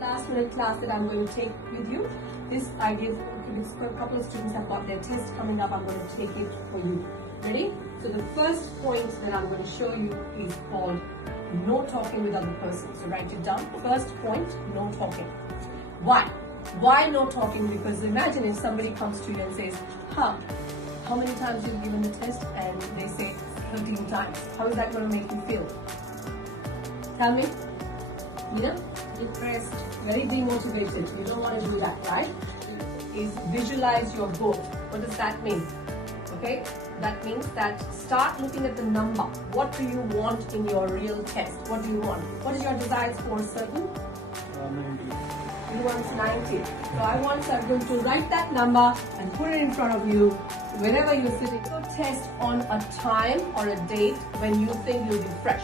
last minute class that I'm going to take with you. This I give a couple of students have got their test coming up. I'm going to take it for you. Ready? So the first point that I'm going to show you is called no talking with other persons. So write it down. First point, no talking. Why? Why no talking? Because imagine if somebody comes to you and says, how many times you've given the test? And they say 13 times. How is that going to make you feel? Tell me. Depressed, very demotivated. You don't want to do that, right? Is visualize your goal. What does that mean? Okay, that means that start looking at the number. What do you want in your real test? What do you want? What is your desired score, certain? 90. You want 90. So I want Sargun to write that number and put it in front of you whenever you're sitting. So test on a time or a date when you think you'll be fresh.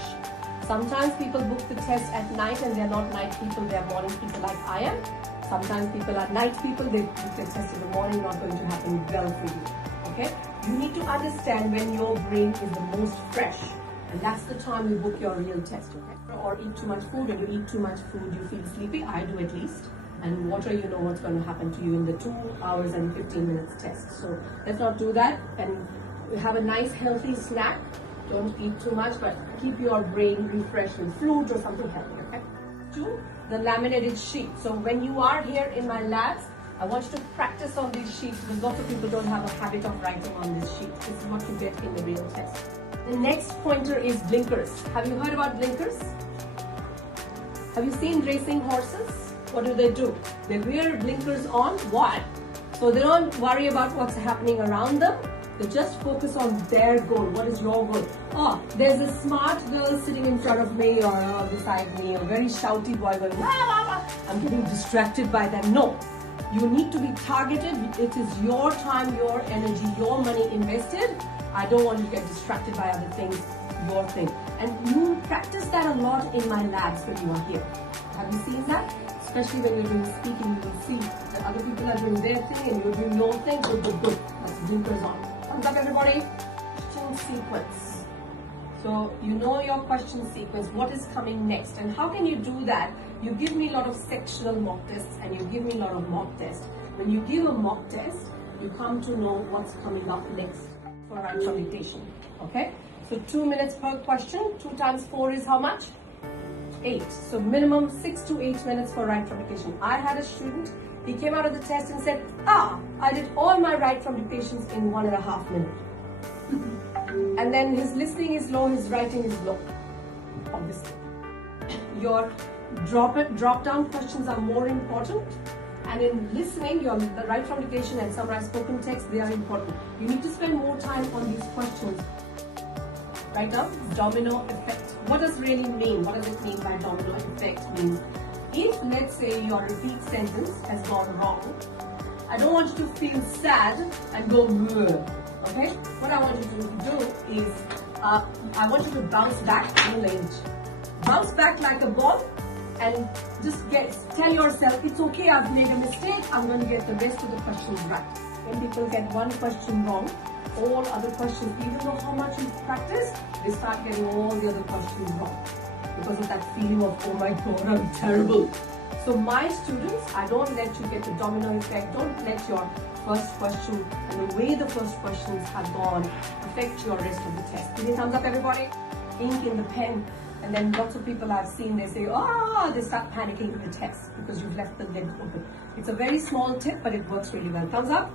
Sometimes people book the test at night and they're not night people, they're morning people like I am. Sometimes people are night people, they book their test in the morning, not going to happen well for you. Okay? You need to understand when your brain is the most fresh, and that's the time you book your real test, okay? Or eat too much food. When you eat too much food, you feel sleepy. I do at least. And water, you know what's going to happen to you in the 2 hours and 15 minutes test. So let's not do that, and have a nice healthy snack. Don't eat too much, but keep your brain refreshed with fruit or something healthy, okay? 2, the laminated sheet. So when you are here in my labs, I want you to practice on these sheets because lots of people don't have a habit of writing on this sheet. This is what you get in the real test. The next pointer is blinkers. Have you heard about blinkers? Have you seen racing horses? What do? They wear blinkers on. Why? So they don't worry about what's happening around them. They just focus on their goal. What is your goal? Oh, there's a smart girl sitting in front of me or beside me, a very shouty boy going, wah, wah, wah. I'm getting distracted by them. No, you need to be targeted. It is your time, your energy, your money invested. I don't want you to get distracted by other things, your thing. And you practice that a lot in my labs when you are here. Have you seen that? Especially when you're doing speaking, you will see that other people are doing their thing and you're doing your thing. Good, good, good. That's blinkers on. Thumbs up, everybody. Question sequence. So you know your question sequence, what is coming next, and how can you do that? You give me a lot of sectional mock tests and you give me a lot of mock tests. When you give a mock test, you come to know what's coming up next for our dictation. Okay? So 2 minutes per question. 2 times 4 is how much? 8. So minimum 6 to 8 minutes for right from dictation. I had a student, he came out of the test and said, I did all my right from dictations in 1.5 minutes. And then his listening is low, his writing is low, obviously. Your drop down questions are more important. And in listening, the right from dictation and summarize spoken text, they are important. You need to spend more time on these questions. Write down domino effect. What does really mean? What does it mean by domino effect? Means if, let's say, your repeat sentence has gone wrong, I don't want you to feel sad and go, okay? What I want you to do is, I want you to bounce back in range. Bounce back like a ball and just tell yourself, it's okay, I've made a mistake, I'm going to get the rest of the questions right. When people get one question wrong, all other questions, even though how much you've practiced, they start getting all the other questions wrong. Because of that feeling of, oh my God, I'm terrible. So my students, I don't let you get the domino effect. Don't let your first question and the way the first questions have gone affect your rest of the test. Give me a thumbs up, everybody. Ink in the pen. And then lots of people I've seen, they say, they start panicking in the test because you've left the lid open. It's a very small tip, but it works really well. Thumbs up.